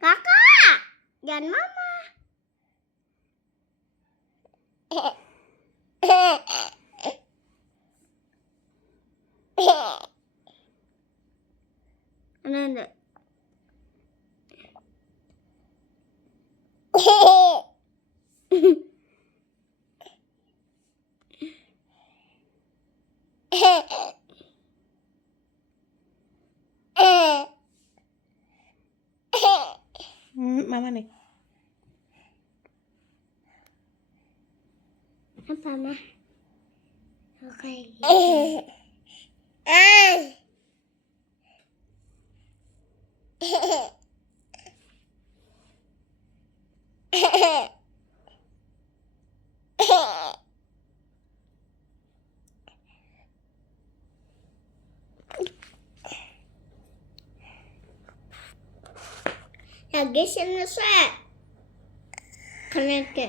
Kakak, jangan mama. Ada. Mama nih. Apa mah? Oke. Gitu. Ya guys, ini saya connected.